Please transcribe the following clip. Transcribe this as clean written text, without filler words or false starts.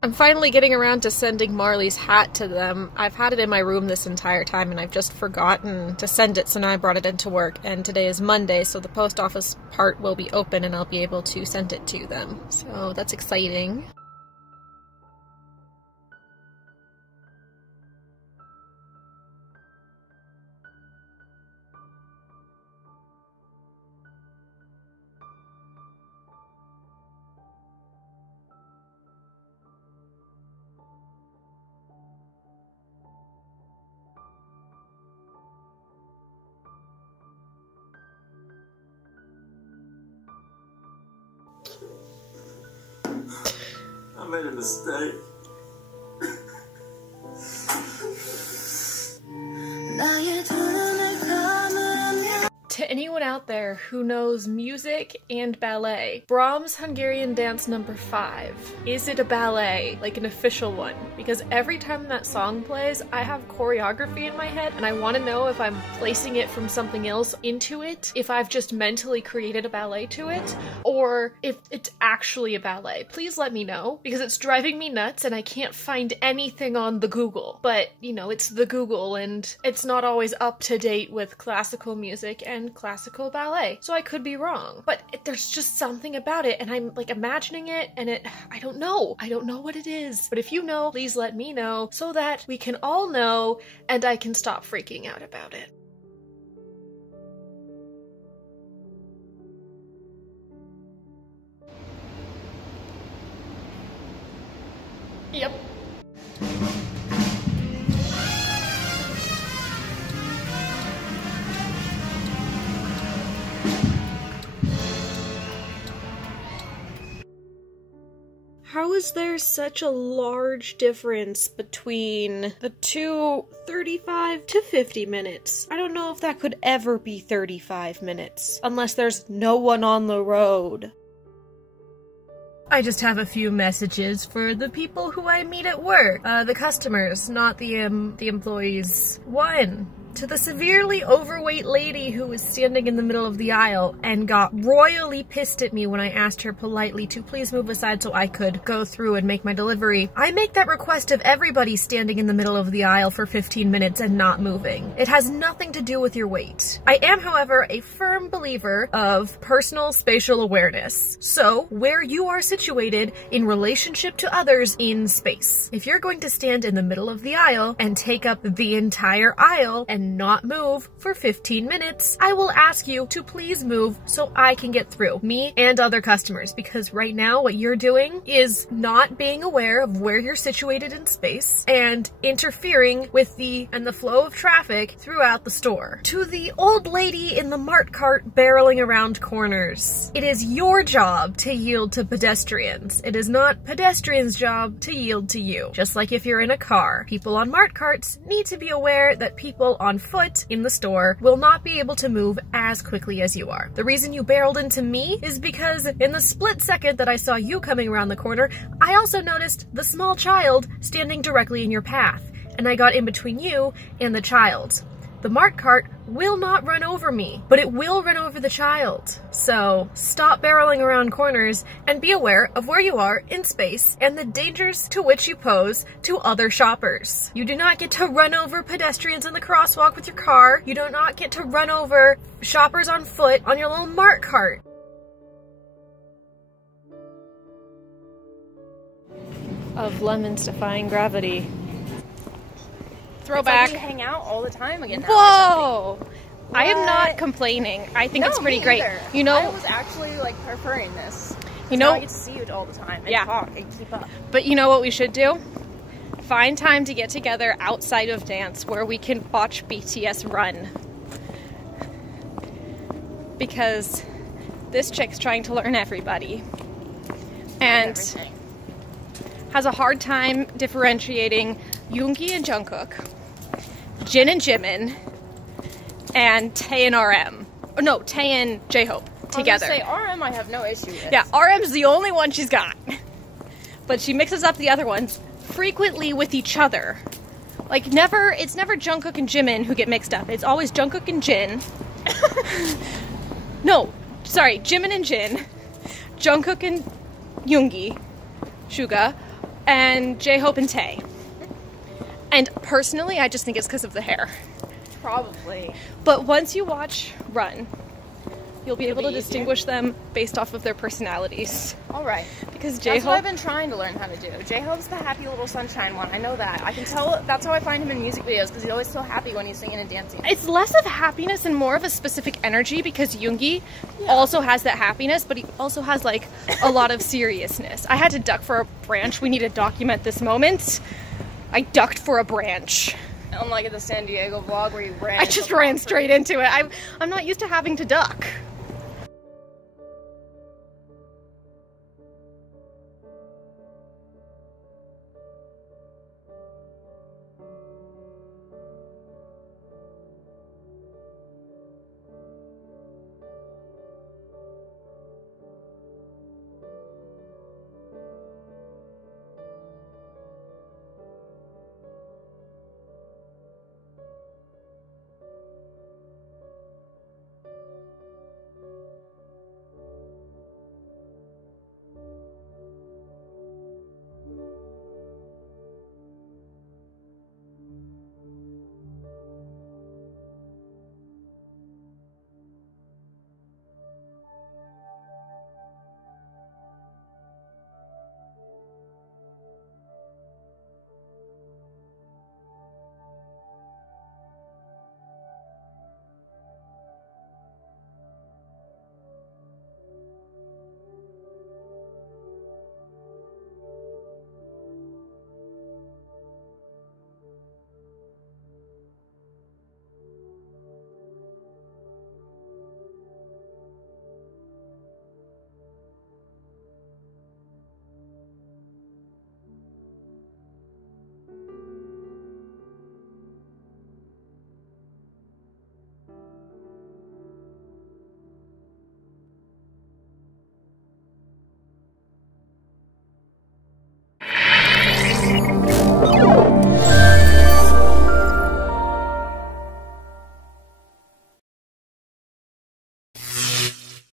I'm finally getting around to sending Marley's hat to them. I've had it in my room this entire time and I've just forgotten to send it, so now I brought it into work, and today is Monday, so the post office part will be open and I'll be able to send it to them. So that's exciting. I made a mistake. To anyone out there who knows music and ballet, Brahms' Hungarian Dance No. 5, is it a ballet? Like an official one? Because every time that song plays, I have choreography in my head and I want to know if I'm placing it from something else into it, if I've just mentally created a ballet to it, or if it's actually a ballet. Please let me know, because it's driving me nuts and I can't find anything on the Google. But, you know, it's the Google and it's not always up to date with classical music and classical ballet, so I could be wrong. But there's just something about it, and I'm like imagining it, and I don't know what it is. But if you know, please let me know so that we can all know and I can stop freaking out about it. Yep. How is there such a large difference between the two 35 to 50 minutes? I don't know if that could ever be 35 minutes, unless there's no one on the road. I just have a few messages for the people who I meet at work. The customers, not the employees. 1. To the severely overweight lady who was standing in the middle of the aisle and got royally pissed at me when I asked her politely to please move aside so I could go through and make my delivery. I make that request of everybody standing in the middle of the aisle for 15 minutes and not moving. It has nothing to do with your weight. I am, however, a firm believer of personal spatial awareness. So, where you are situated in relationship to others in space. If you're going to stand in the middle of the aisle and take up the entire aisle and not move for 15 minutes, I will ask you to please move so I can get through, me and other customers, because right now what you're doing is not being aware of where you're situated in space and interfering with the flow of traffic throughout the store. To the old lady in the mart cart barreling around corners, it is your job to yield to pedestrians. It is not pedestrians' job to yield to you. Just like if you're in a car, people on mart carts need to be aware that people on foot in the store will not be able to move as quickly as you are. The reason you barreled into me is because in the split second that I saw you coming around the corner, I also noticed the small child standing directly in your path, and I got in between you and the child. The mart cart will not run over me, but it will run over the child. So stop barreling around corners and be aware of where you are in space and the dangers to which you pose to other shoppers. You do not get to run over pedestrians in the crosswalk with your car. You do not get to run over shoppers on foot on your little mart cart. Of lemons defying gravity. Throwback. It's like we hang out all the time again now. Whoa! I am not complaining. I think it's pretty great. Either. You know, I was actually like preferring this. You know, now I get to see you all the time and talk and keep up. But you know what we should do? Find time to get together outside of dance where we can watch BTS run. Because this chick's trying to learn everybody. And has a hard time differentiating Yoongi and Jungkook, Jin and Jimin, and Tae and RM. Oh, no, Tae and J-Hope together. I was gonna say RM I have no issue with. Yeah, RM's the only one she's got. But she mixes up the other ones frequently with each other. Like it's never Jungkook and Jimin who get mixed up. It's always Jungkook and Jin. No, sorry, Jimin and Jin, Jungkook and Yoongi, Suga, and J-Hope and Tay. And personally, I just think it's because of the hair. Probably. But once you watch Run, you'll be able to easier. distinguish them based off of their personalities. All right. Because That's what I've J-Hope, been trying to learn how to do. J-Hope's the happy little sunshine one. I know that. I can tell. That's how I find him in music videos, because he's always so happy when he's singing and dancing. it's less of happiness and more of a specific energy, because Yoongi also has that happiness, but he also has like a lot of seriousness. I had to duck for a branch. We need to document this moment. I ducked for a branch. Unlike at the San Diego vlog where you ran. I just ran straight into it. I'm not used to having to duck.